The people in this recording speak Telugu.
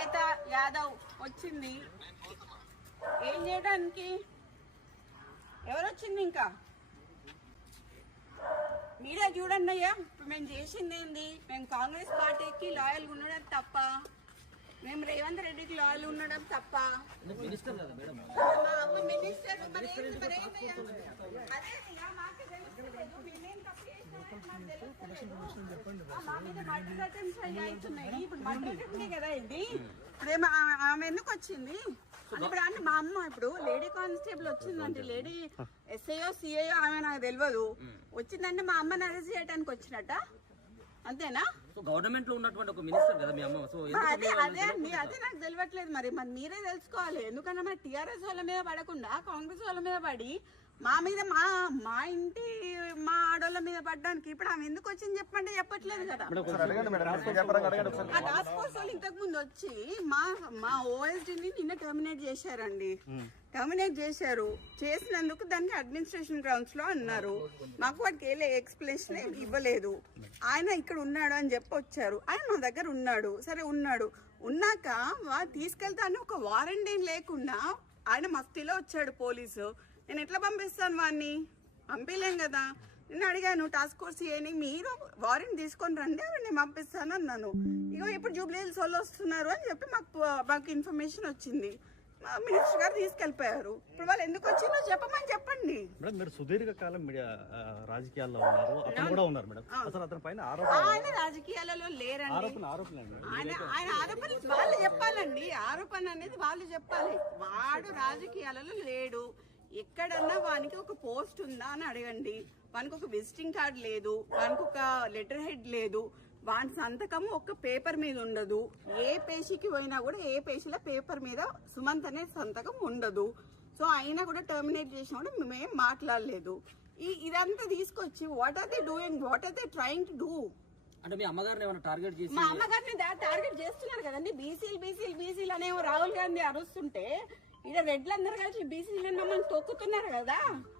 శ్వేత యాదవ్ వచ్చింది ఏం చేయడానికి? ఎవరు వచ్చింది? ఇంకా మీరే చూడండి అయ్యా. ఇప్పుడు మేము చేసింది ఏంది? మేము కాంగ్రెస్ పార్టీకి లాయల్గా ఉండడం తప్ప, మేము రేవంత్ రెడ్డికి లాయల్ ఉండడం తప్ప. మినిస్టర్ కదా ఇది. ఇప్పుడేమో ఆమె ఎందుకు వచ్చింది? ఇప్పుడు అంటే మా అమ్మ ఇప్పుడు లేడీ కానిస్టేబుల్ వచ్చిందంటే, లేడీ ఎస్ఐఓ సిఐఓ ఆమె నాకు తెలియదు. వచ్చిందంటే మా అమ్మని అరెస్ట్ చేయడానికి వచ్చినట్ట, అంతేనా? గవర్నమెంట్ లో ఉన్నటువంటి ఒక మినిస్టర్ కదా మీ అమ్మ. సో అదే అండి, అదే నాకు తెలియట్లేదు. మరి మీరే తెలుసుకోవాలి. ఎందుకంటే మరి టీఆర్ఎస్ వాళ్ళ మీద పడకుండా కాంగ్రెస్ వాళ్ళ మీద పడి మా మీద మా ఇంటి మా ఆడోళ్ళ మీద పడ్డానికి ఇప్పుడు ఆమె ఎందుకు వచ్చింది చెప్పండి? చెప్పట్లేదు కదా. ఆ టాస్క్ ఫోర్స్ వాళ్ళు ఇంతకు ముందు వచ్చి మా ఓఎస్డీని నిన్న టర్మినేట్ చేశారండి. టర్మినేట్ చేశారు. చేసినందుకు దానికి అడ్మినిస్ట్రేషన్ గ్రౌండ్స్ లో అన్నారు. మాకు వాటికి ఏ ఎక్స్ప్లెనేషన్ ఇవ్వలేదు. ఆయన ఇక్కడ ఉన్నాడు అని చెప్పి వచ్చారు. ఆయన మా దగ్గర ఉన్నాడు. సరే ఉన్నాక తీసుకెళ్తాను ఒక వారెంట్ ఏం లేకుండా ఆయన మస్తిలో వచ్చాడు పోలీసు. నేను ఎట్లా పంపిస్తాను వాడిని? పంపించలేం కదా. నేను అడిగాను టాస్క్ ఫోర్స్ ఏని, మీరు వారెంట్ తీసుకొని రండి నేను పంపిస్తాను అన్నాను. ఇగో ఇప్పుడు జూబ్లీ హిల్స్ వాళ్ళు వస్తున్నారు అని చెప్పి మాకు ఇన్ఫర్మేషన్ వచ్చింది. మినిస్టర్ గారు తీసుకెళ్లిపోయారు. ఇప్పుడు వాళ్ళు ఎందుకు వచ్చిందో చెప్పండి. మేడం మీరు సుదీర్ఘకాలం మీడియా రాజకీయాల్లో ఉన్నారు, అతను కూడా ఉన్నారు మేడం. అసలు అతని పైన ఆయన రాజకీయాలలో లేరండి. ఆయన ఆరోపణలు వాళ్ళు చెప్పాలండి. ఆరోపణ అనేది వాళ్ళు చెప్పాలి. వాడు రాజకీయాలలో లేడు. ఎక్కడన్నా వానికి ఒక పోస్ట్ ఉందా అని అడగండి. వానికి ఒక విజిటింగ్ కార్డ్ లేదు, వానికి ఒక లెటర్ హెడ్ లేదు, వాని సంతకము ఒక్క పేపర్ మీద ఉండదు. ఏ పేషీకి పోయినా కూడా ఏ పేషీల పేపర్ మీద సుమంత్ అనే సంతకం ఉండదు. సో అయినా కూడా టర్మినేట్ చేసినా కూడా మేము మాట్లాడలేదు. ఇదంతా తీసుకొచ్చి what are they doing, what are they trying to do? అంటే మీ అమ్మగారిని ఏమైనా టార్గెట్ చేసి? మా అమ్మగారిని టార్గెట్ చేస్తున్నారు కదండి. బీసీలు అనేమో రాహుల్ గాంధీ అరుస్తుంటే ఇక్కడ రెడ్లందరూ కలిసి బీసీలను మమ్మల్ని తొక్కుతున్నారు కదా.